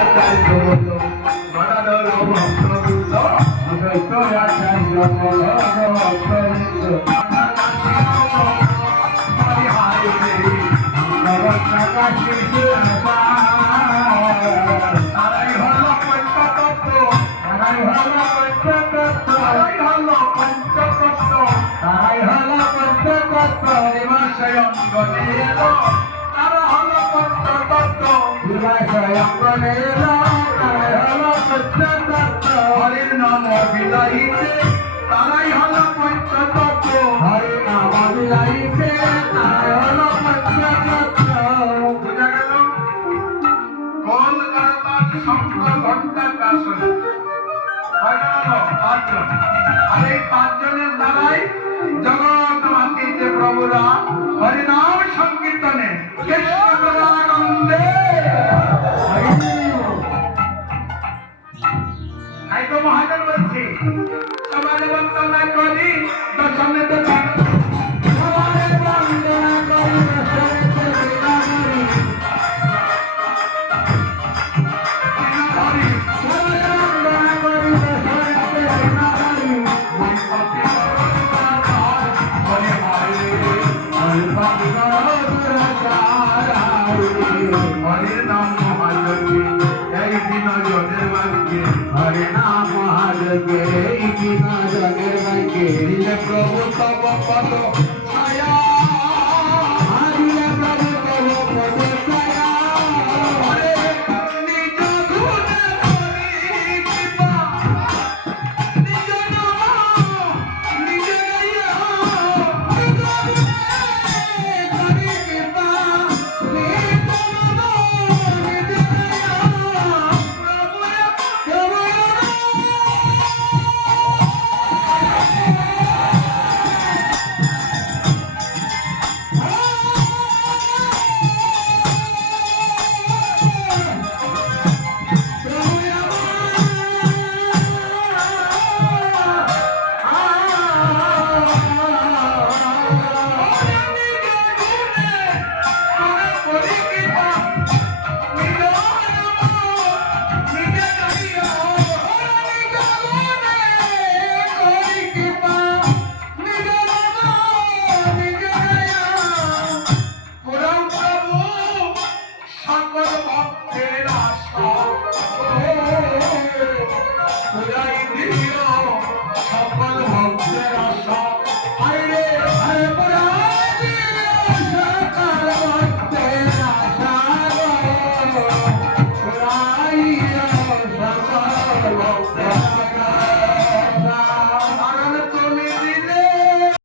আচার্য বলল গদাধর ভক্তবৃন্দ আচার্য তারাই হল পঞ্চতত্ত্ব, তারাই হল পঞ্চতত্ত্ব, তারাই হল পঞ্চতত্ত্ব, তারাই হল পঞ্চতত্ত্ব। দেবাশয়ঙ্গনে এলো তারা হল পঞ্চতত্ত্ব, দেবাশয়ঙ্গনে এলো তারাই হল পঞ্চতত্ত্ব। হরির নাম বিলাইতে তারাই হল পঞ্চতত্ত্ব, হরির নাম বিলাইতে তারাই হল পঞ্চতত্ত্ব। বুঝা গেল? কলকাতার শঙ্কর ঘণ্টার কাশনে পাঁচজন, আর এই পাঁচজনের দ্বারাই জগৎ মাতিতে প্রভুরা হরিনাম সংকীর্তনে কৃষ্ণানন্দে। তাই তো মহাজন বলছি সবার বন্দনা করি দর্শনে তো সবার বন্দনা করি হরে নাম মহাযজ্ঞে এই দিন জনের ভাগ্যে, হরে নাম মহাযজ্ঞে এই দিন জনের ভাগ্যে। প্রভু তব পদ